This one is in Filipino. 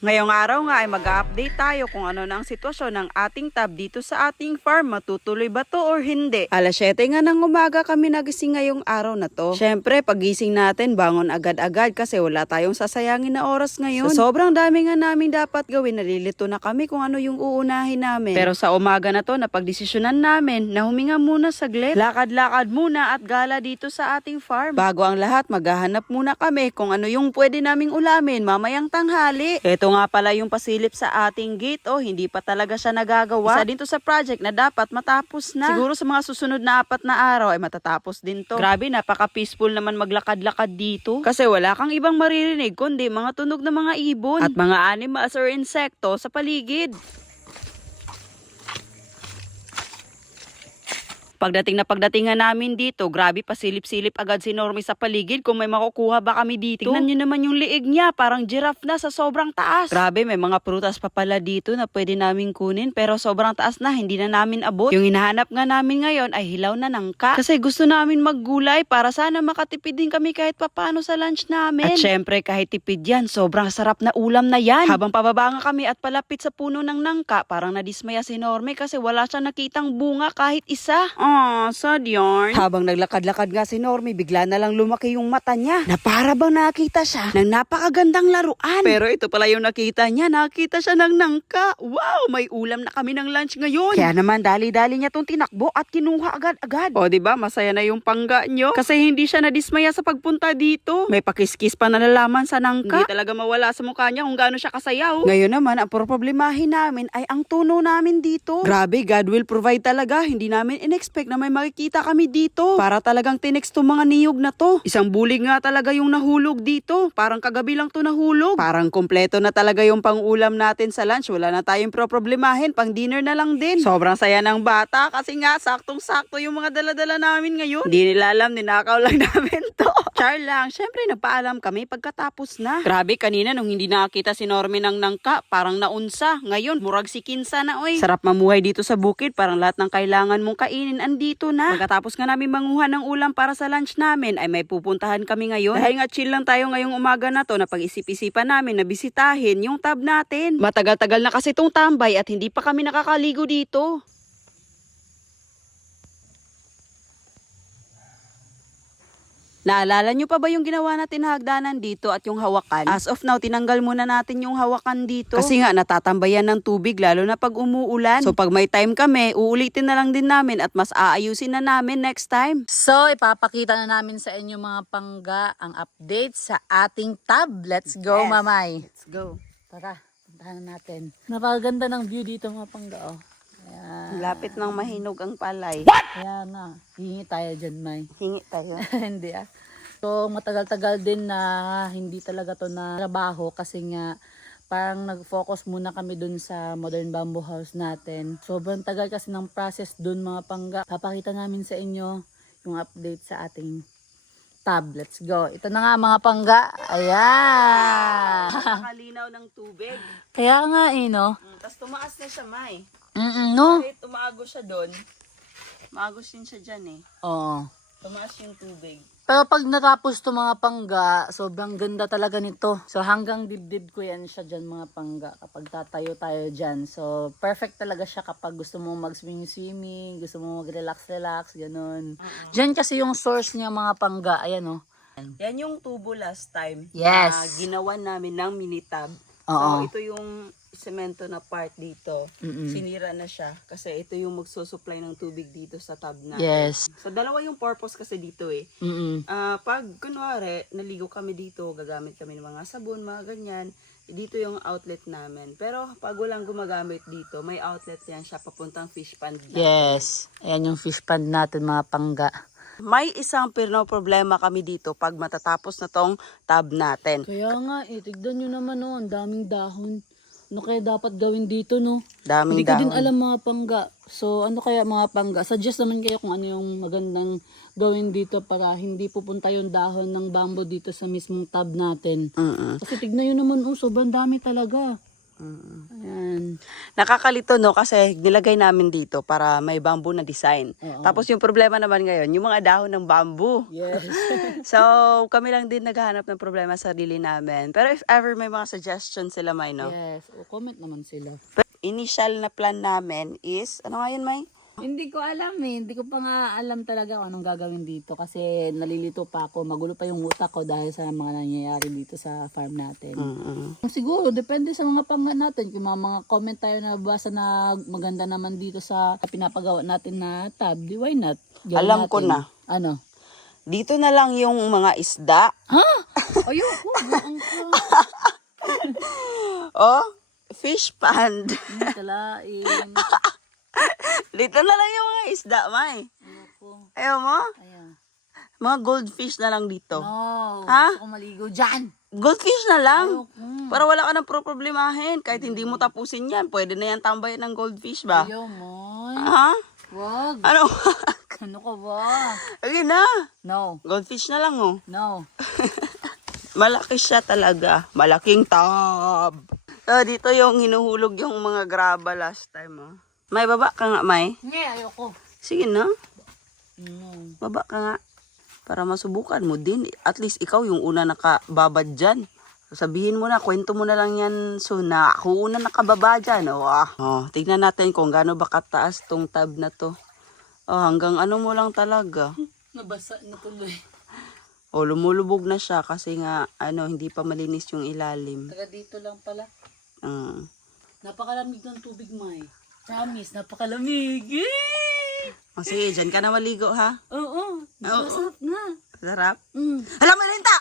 Ngayong araw nga ay mag-update tayo kung ano na ang sitwasyon ng ating tab dito sa ating farm. Matutuloy ba to or hindi? Alas 7 nga ng umaga kami nagising ngayong araw na to. Syempre, pagising natin, bangon agad-agad kasi wala tayong sasayangin na oras ngayon. Sa sobrang dami nga namin dapat gawin, nalilito na kami kung ano yung uunahin namin. Pero sa umaga na to, napagdesisyonan namin na huminga muna saglit. Lakad-lakad muna at gala dito sa ating farm. Bago ang lahat, maghahanap muna kami kung ano yung pwede naming ulamin mamayang tanghali. Ito nga pala yung pasilip sa ating gate. Oh, hindi pa talaga siya nagagawa. Isa dito sa project na dapat matapos na. Siguro sa mga susunod na 4 na araw ay matatapos din to. Grabe, napaka-peaceful naman maglakad-lakad dito. Kasi wala kang ibang maririnig kundi mga tunog ng mga ibon at mga animals or insekto sa paligid. Pagdating nga namin dito, grabe pasilip-silip agad si Normie sa paligid kung may makukuha ba kami dito. Tingnan nyo naman yung liig niya, parang giraffe na sa sobrang taas. Grabe, may mga prutas pa pala dito na pwede namin kunin pero sobrang taas na, hindi na namin abot. Yung hinahanap nga namin ngayon ay hilaw na nangka. Kasi gusto namin maggulay para sana makatipid din kami kahit papano sa lunch namin. At syempre kahit tipid yan, sobrang sarap na ulam na yan. Habang pababa nga kami at palapit sa puno ng nangka, parang nadismaya si Normie kasi wala siya nakitang bunga kahit isa. Sad yarn. Habang naglakad-lakad nga si Normie, bigla na lang lumaki yung mata niya na para bang nakita siya ng napakagandang laruan. Pero ito pala yung nakita niya, nakita siya ng nangka. Wow, may ulam na kami ng lunch ngayon. Kaya naman dali-dali niya tong tinakbo at kinuha agad-agad. O diba, masaya na yung pangga nyo kasi hindi siya nadismaya sa pagpunta dito. May pakiskis pa na nalaman sa nangka. Hindi talaga mawala sa mukha niya kung gaano siya kasayaw. Ngayon naman, ang problemahin namin ay ang tuno namin dito. Grabe, God will provide talaga. Hindi namin in-expect na may makikita kami dito. Para talagang tinext tong mga niyog na to. Isang bulig nga talaga yung nahulog dito. Parang kagabi lang to nahulog. Parang kompleto na talaga yung pang-ulam natin sa lunch. Wala na tayong problemahin. Pang dinner na lang din. Sobrang saya ng bata kasi nga saktong-sakto yung mga dala-dala namin ngayon. Hindi nila alam, ninakaw lang namin to. Char lang. Syempre nagpaalam kami pagkatapos na. Grabe, kanina nung hindi nakakita si Normie ng nangka, parang naunsa. Ngayon, murag si Kinsa na oy. Sarap mamuhay dito sa bukid. Parang lahat ng kailangan mong kainin andito na. Pagkatapos nga namin manguha ng ulam para sa lunch namin ay may pupuntahan kami ngayon. Dahil nga chill lang tayo ngayong umaga na to na pag-isip-isipan namin na bisitahin yung tab natin. Matagal-tagal na kasi itong tambay at hindi pa kami nakakaligo dito. Naalala nyo pa ba yung ginawa natin na hagdanan dito at yung hawakan? As of now, tinanggal muna natin yung hawakan dito. Kasi nga, natatambayan ng tubig lalo na pag umuulan. So pag may time kami, uulitin na lang din namin at mas aayusin na namin next time. So, ipapakita na namin sa inyo mga pangga ang update sa ating tab. Let's go, Yes. Mamay. Let's go. Tara, puntahan natin. Napakaganda ng view dito mga pangga, oh. Ayan. Lapit ng mahinog ang palay. Kaya na, hingi tayo dyan, May. Hingi tayo. Hindi ah. So, matagal-tagal din na hindi talaga to na trabaho kasi nga parang nag-focus muna kami dun sa modern bamboo house natin. Sobrang tagal kasi ng process dun mga pangga. Papakita namin sa inyo yung update sa ating tab. Let's go. Ito na nga mga pangga. Ayan. Nakalinaw ng tubig. Kaya nga no. Tapos tumaas na siya, May. No? Kahit umaagos siya doon, maagos din siya dyan eh. Oo. Tumaas yung tubig. Pero pag natapos to mga pangga, sobrang ganda talaga nito. So hanggang dibdib ko yan siya dyan mga pangga kapag tatayo tayo dyan. So perfect talaga siya kapag gusto mo mag-swimming, gusto mo mag-relax-relax, ganun. Dyan kasi yung source niya mga pangga, ayan oh. Yan yung tubo last time. Yes. Na ginawa namin ng mini tab. Oo. So ito yung semento na part dito. Sinira na siya kasi ito yung magsusupply ng tubig dito sa tab natin. Yes. So dalawa yung purpose kasi dito eh. Pag kunwari naligo kami dito, gagamit kami ng mga sabon, mga ganyan, dito yung outlet namin. Pero pag walang gumagamit dito, may outlet yan siya papuntang fish pond natin. Yes. Ayan yung fish pond natin mga pangga. May isang problema kami dito pag matatapos na tong tab natin. Kaya nga tignan nyo naman oh, ang daming dahon. Ano kaya dapat gawin dito no? Daming Hindi ko din dahon. alam mga pangga. So ano kaya mga pangga? Suggest naman kayo kung ano yung magandang gawin dito para hindi pupunta yung dahon ng bamboo dito sa mismong tab natin. Kasi tignan nyo naman, sobrang dami talaga. Ayan. Nakakalito, no? Kasi nilagay namin dito para may bamboo na design. Oo. Tapos yung problema naman ngayon, yung mga dahon ng bamboo. Yes. So, kami lang din naghahanap ng problema sa sarili namin. Pero if ever may mga suggestions sila, May, no? Yes. O, comment naman sila. Initial na plan namin is, ano nga yun, May? Hindi ko alam eh. Hindi ko pa nga alam talaga kung anong gagawin dito kasi nalilito pa ako. Magulo pa yung utak ko dahil sa mga nangyayari dito sa farm natin. Siguro, depende sa mga pangga natin. Kung mga comment tayo na basa na maganda naman dito sa pinapagawa natin na tab, di why not? Gawin Alam ko natin. na. Ano? Dito na lang yung mga isda. Ha? Ayoko. Ang Oh, fish pond. talain. Dito na lang yung mga isda, May. Ayoko. Ayaw mo? Ayan. Mga goldfish na lang dito. No. Ha? Gusto ko maligo dyan. Goldfish na lang. Ayoko. Para wala ka nang problemahin. Kahit hindi mo tapusin yan, pwede na yan tambayan ng goldfish ba? Ayaw mo. Ha? Wag. Ano? Ano ka ba? Okay na. No. Goldfish na lang, oh. No. Malaki siya talaga. Malaking tab. So, dito yung hinuhulog yung mga graba last time, oh. May baba ka nga, May. Hindi, ayoko. Sige na. No. Baba ka nga. Para masubukan mo din. At least ikaw yung una nakababad dyan. Sabihin mo na, kwento mo na lang yan soon na ako una nakababa dyan. Tignan natin kung gaano ba kataas tong tab na to. Hanggang ano mo lang talaga. Nabasa na tuloy. Lumulubog na siya kasi nga hindi pa malinis yung ilalim. Taga dito lang pala. Ah. Napakalamig ng tubig, May. Promise, napakalamig. Sige, dyan ka na maligo, ha? Oo. Masarap na. Sarap. Mm. Alam mo, Linta!